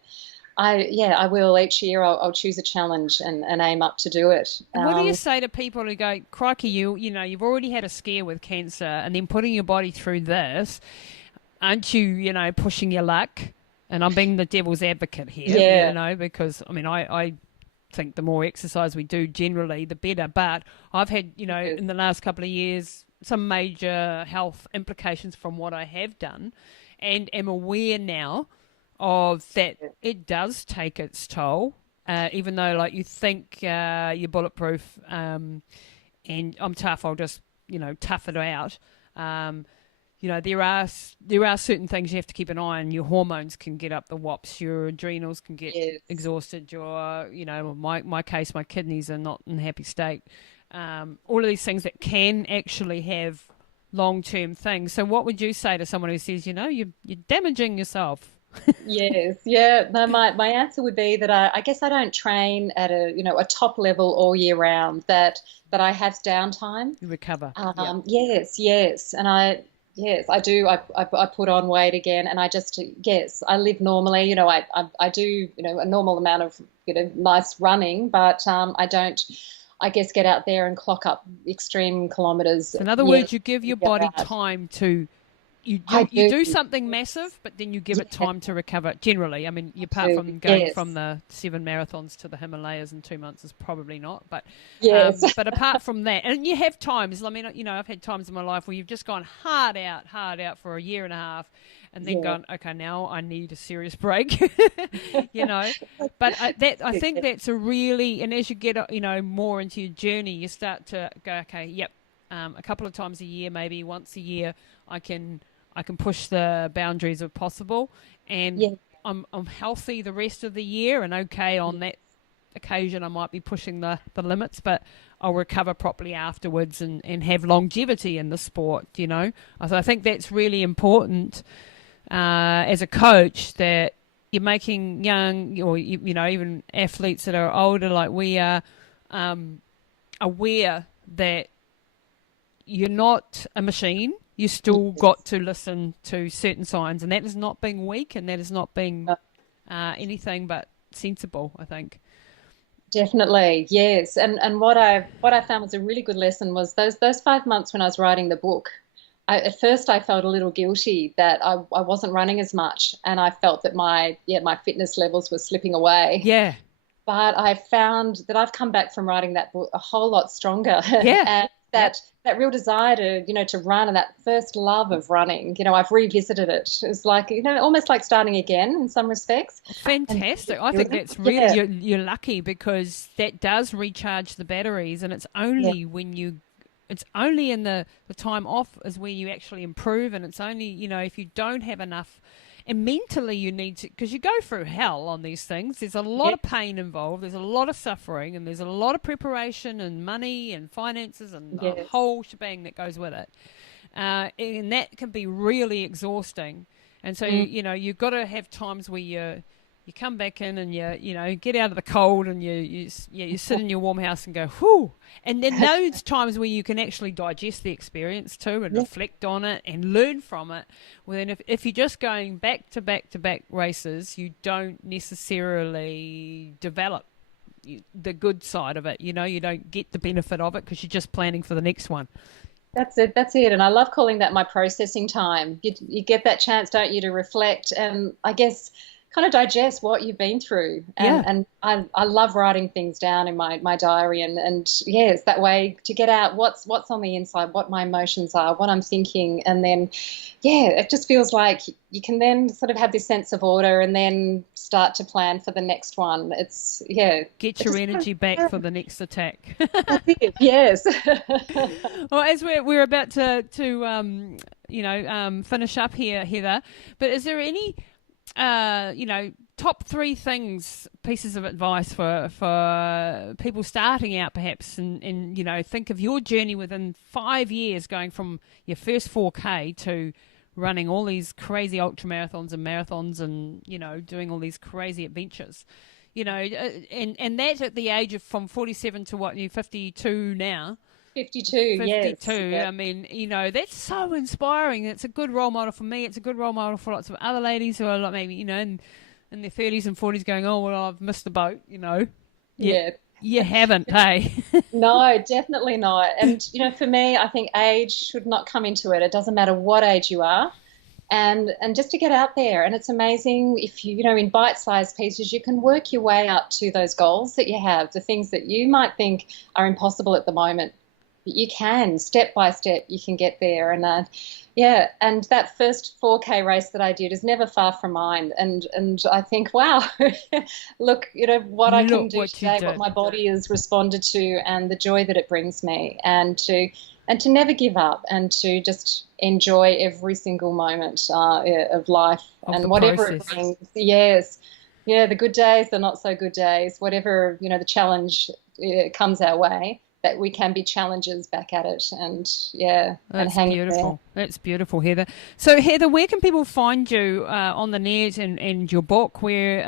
I will each year I'll choose a challenge and aim up to do it. And what do you say to people who go, crikey, you've already had a scare with cancer and then putting your body through this, aren't you, pushing your luck? And I'm being the devil's advocate here, because, I think the more exercise we do generally, the better. But I've had, in the last couple of years, some major health implications from what I have done and am aware now of that it does take its toll, even though, like, you think you're bulletproof and I'm tough, I'll just, tough it out. There are certain things you have to keep an eye on. Your hormones can get up the wops. Your adrenals can get exhausted. Your, my case, my kidneys are not in a happy state. All of these things that can actually have long-term things. So what would you say to someone who says, you're damaging yourself? Yes, yeah. No, my answer would be that I guess I don't train at a top level all year round. That I have downtime. You recover. Yes, and Yes, I do. I put on weight again, and I live normally. I do a normal amount of nice running, but I don't. I guess get out there and clock up extreme kilometres. So in other words, you give your body time to. You do something massive, but then you give it time to recover. Generally, apart from going from the 7 marathons to the Himalayas in 2 months is probably not. But but apart from that, and you have times. I've had times in my life where you've just gone hard out for a year and a half, and then gone, okay, now I need a serious break. But I think that's a really, and as you get more into your journey, you start to go, okay, a couple of times a year, maybe once a year, I can push the boundaries of possible, and I'm healthy the rest of the year, and okay, on that occasion I might be pushing the limits, but I'll recover properly afterwards and have longevity in the sport, So I think that's really important as a coach, that you're making young or even athletes that are older like we are aware that you're not a machine. You still got to listen to certain signs, and that is not being weak, and that is not being anything but sensible, I think. Definitely, yes. And what I found was a really good lesson was those 5 months when I was writing the book. At first, I felt a little guilty that I wasn't running as much, and I felt that my fitness levels were slipping away. Yeah. But I found that I've come back from writing that book a whole lot stronger. Yeah. And that real desire to run, and that first love of running, I've revisited it. It's like, almost like starting again in some respects. Fantastic. I think that's really, you're lucky, because that does recharge the batteries, and it's only it's only in the time off is where you actually improve, and it's only, if you don't have enough. And mentally you need to, because you go through hell on these things. There's a lot of pain involved. There's a lot of suffering, and there's a lot of preparation and money and finances and the whole shebang that goes with it. And that can be really exhausting. And so, you've got to have times where you come back in and you get out of the cold, and you sit in your warm house and go, whew. And then those times where you can actually digest the experience too, and reflect on it and learn from it. Well, then if you're just going back to back to back races, you don't necessarily develop the good side of it. You don't get the benefit of it because you're just planning for the next one. That's it. And I love calling that my processing time. You get that chance, don't you, to reflect and, I guess, kind of digest what you've been through. And I love writing things down in my diary, and it's that way to get out what's on the inside, what my emotions are, what I'm thinking, and then it just feels like you can then sort of have this sense of order and then start to plan for the next one. It's get your energy back for the next attack. That's it. Yes. Well, as we're about to finish up here, Heather, but is there any top three pieces of advice for people starting out, perhaps, and think of your journey within 5 years, going from your first 4K to running all these crazy ultra marathons and doing all these crazy adventures. And that at the age of from 47 to what, you're 52 now. 52, yes. 52. Yeah. I mean, that's so inspiring. It's a good role model for me. It's a good role model for lots of other ladies who are like maybe, in their 30s and 40s going, oh, well, I've missed the boat, Yeah. You haven't, hey? No, definitely not. And, for me, I think age should not come into it. It doesn't matter what age you are. And just to get out there. And it's amazing if in bite-sized pieces, you can work your way up to those goals that you have, the things that you might think are impossible at the moment. But you can, step by step, you can get there. And and that first 4K race that I did is never far from mine. And I think, wow, look, what I can do today, what my body has responded to, and the joy that it brings me, and to never give up, and to just enjoy every single moment of life and whatever process. It brings. Yes. Yeah, the good days, the not so good days, whatever, the challenge comes our way, that we can be challengers back at it, and and hang beautiful. That's beautiful, Heather. So Heather, where can people find you on the net, and your book? Where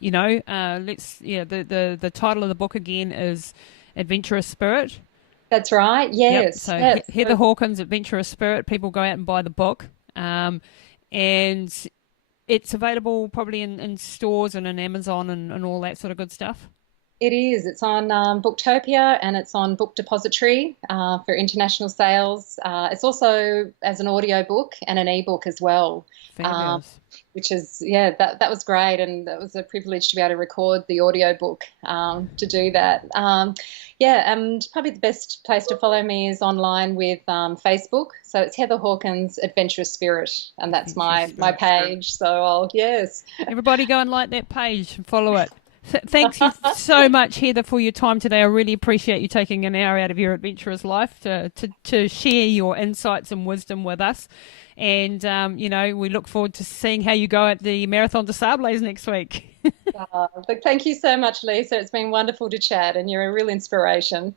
the title of the book again is Adventurous Spirit. That's right. Yes. Yep. So yes. Heather Hawkins, Adventurous Spirit. People go out and buy the book, and it's available probably in stores and in Amazon and all that sort of good stuff. It is. It's on Booktopia, and it's on Book Depository for international sales. It's also as an audio book and an ebook as well. Fabulous. Which is, that was great, and that was a privilege to be able to record the audio book to do that. And probably the best place to follow me is online with Facebook. So it's Heather Hawkins Adventurous Spirit, and that's my page. So everybody go and like that page and follow it. Thanks you so much, Heather, for your time today. I really appreciate you taking an hour out of your adventurous life to share your insights and wisdom with us. And, we look forward to seeing how you go at the Marathon des Sables next week. Thank you so much, Lisa. It's been wonderful to chat, and you're a real inspiration.